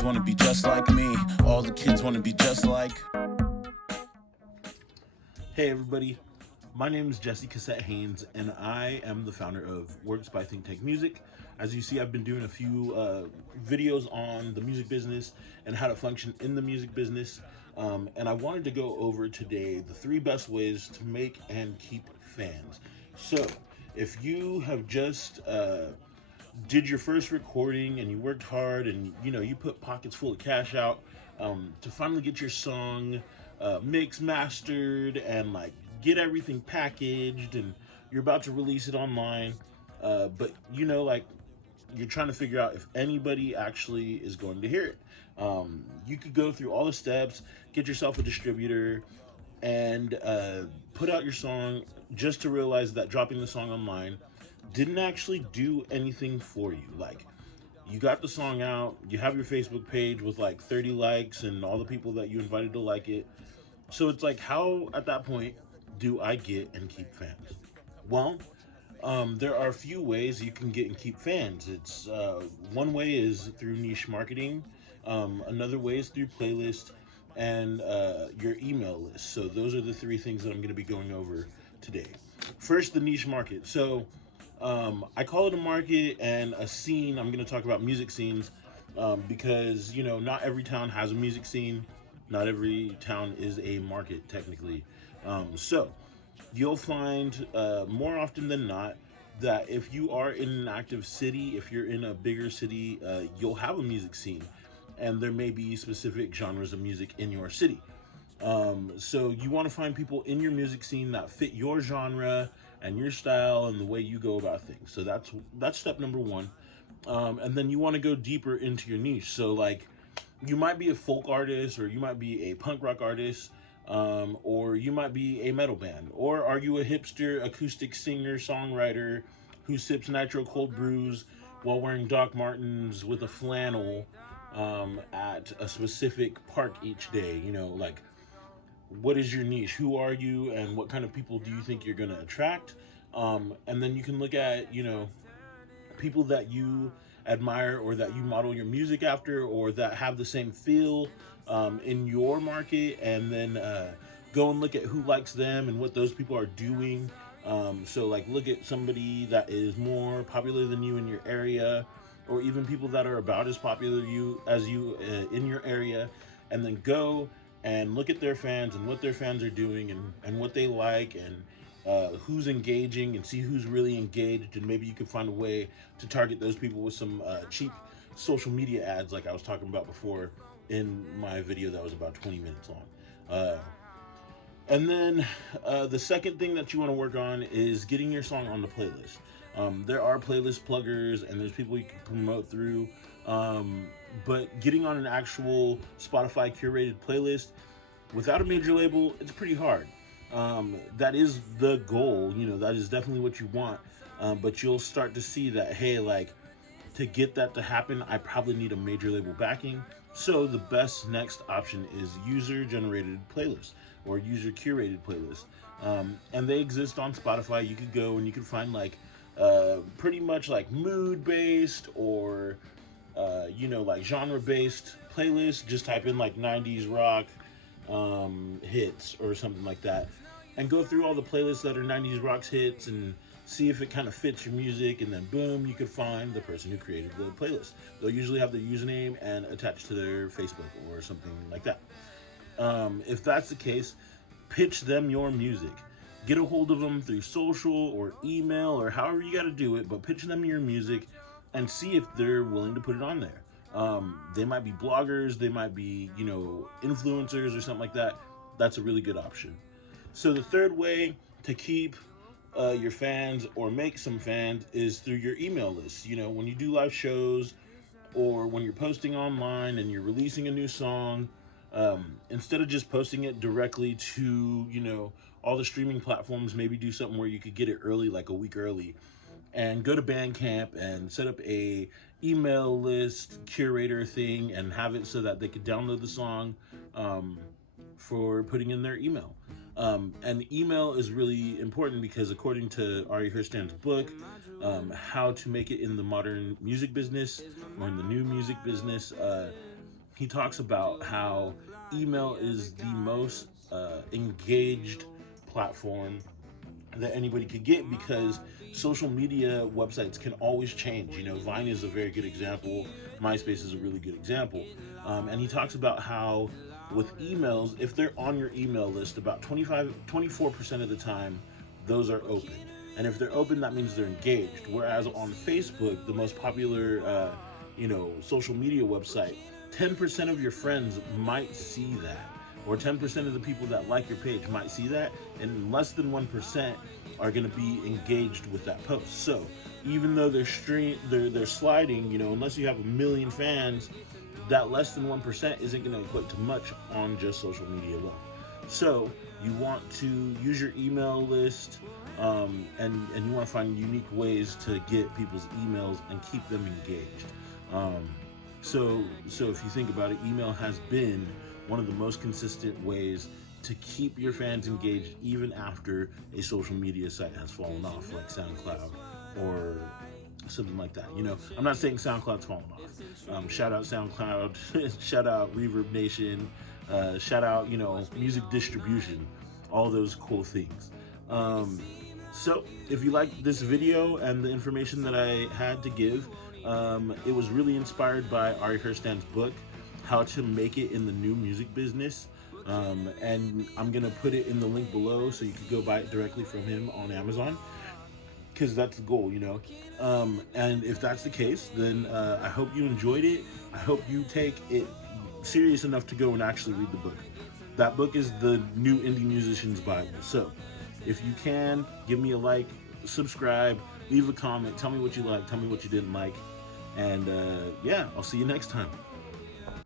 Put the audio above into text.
kids wanna be just like me. All the kids wanna be just like. Hey everybody, my name is Jesse Kassette Haynes, and I am the founder of Works by Think Tank Music. As you see, I've been doing a few videos on the music business and how to function in the music business. And I wanted to go over today the 3 best ways to make and keep fans. So, if you have just did your first recording and you worked hard and you put pockets full of cash out to finally get your song mixed, mastered, and like get everything packaged, and you're about to release it online, but like you're trying to figure out if anybody actually is going to hear it. You could go through all the steps, get yourself a distributor, and put out your song, just to realize that dropping the song online didn't actually do anything for you. Like, you got the song out, you have your Facebook page with like 30 likes and all the people that you invited to like it. So it's like, how at that point do I get and keep fans? Well, there are a few ways you can get and keep fans. It's one way is through niche marketing. Another way is through playlist and your email list. So those are the 3 things that I'm going to be going over today. First, the niche market. So I call it a market and a scene. I'm going to talk about music scenes because not every town has a music scene. Not every town is a market technically. So you'll find more often than not that if you are in an active city, if you're in a bigger city, you'll have a music scene, and there may be specific genres of music in your city. So you want to find people in your music scene that fit your genre and your style and the way you go about things. So that's step number 1. And then you want to go deeper into your niche. So like, you might be a folk artist, or you might be a punk rock artist, or you might be a metal band, or are you a hipster acoustic singer songwriter who sips nitro cold brews while wearing Doc Martens with a flannel at a specific park each day? Like, what is your niche? Who are you, and what kind of people do you think you're going to attract? And then you can look at people that you admire or that you model your music after, or that have the same feel in your market, and then go and look at who likes them and what those people are doing. So like, look at somebody that is more popular than you in your area, or even people that are about as popular as you in your area, and then go and look at their fans and what their fans are doing, and what they like, and who's engaging, and see who's really engaged. And maybe you can find a way to target those people with some cheap social media ads, like I was talking about before in my video that was about 20 minutes long. And then the second thing that you want to work on is getting your song on the playlist. There are playlist pluggers, and there's people you can promote through, but getting on an actual Spotify curated playlist without a major label, it's pretty hard. That is the goal, that is definitely what you want. But you'll start to see that, hey, like, to get that to happen, I probably need a major label backing. So the best next option is user generated playlist or user curated playlist. And they exist on Spotify. You could go and you can find like pretty much like mood based, or like genre based playlists. Just type in like 90s rock hits or something like that, and go through all the playlists that are 90s rocks hits, and see if it kind of fits your music, and then boom, you could find the person who created the playlist. They'll usually have their username and attached to their Facebook or something like that. If that's the case, pitch them your music. Get a hold of them through social or email or however you got to do it, but pitch them your music and see if they're willing to put it on there. They might be bloggers, they might be, influencers or something like that. That's a really good option. So the third way to keep your fans or make some fans is through your email list. When you do live shows, or when you're posting online and you're releasing a new song, instead of just posting it directly to, all the streaming platforms, maybe do something where you could get it early, like a week early, and go to Bandcamp and set up a email list curator thing, and have it so that they could download the song for putting in their email. And email is really important because, according to Ari Herstand's book, How to Make It in the Modern Music Business, or in the New Music Business, he talks about how email is the most engaged platform that anybody could get, because social media websites can always change. You know, Vine is a very good example. MySpace is a really good example. And he talks about how with emails, if they're on your email list, about 24% of the time, those are open. And if they're open, that means they're engaged. Whereas on Facebook, the most popular, social media website, 10% of your friends might see that, or 10% of the people that like your page might see that, and less than 1% are going to be engaged with that post. So even though they're sliding, unless you have a million fans, that less than 1% isn't going to equate to much on just social media alone. So you want to use your email list, and you want to find unique ways to get people's emails and keep them engaged. So if you think about it, email has been one of the most consistent ways to keep your fans engaged even after a social media site has fallen off, like SoundCloud or something like that. I'm not saying SoundCloud's fallen off. Shout out SoundCloud, shout out Reverb Nation, shout out, music distribution, all those cool things. So if you like this video and the information that I had to give, it was really inspired by Ari Herstand's book, How to Make It in the New Music Business. And I'm going to put it in the link below so you can go buy it directly from him on Amazon, because that's the goal, and if that's the case, then I hope you enjoyed it. I hope you take it serious enough to go and actually read the book. That book is the new indie musician's Bible. So if you can, give me a like, subscribe, leave a comment, tell me what you liked, tell me what you didn't like, and I'll see you next time.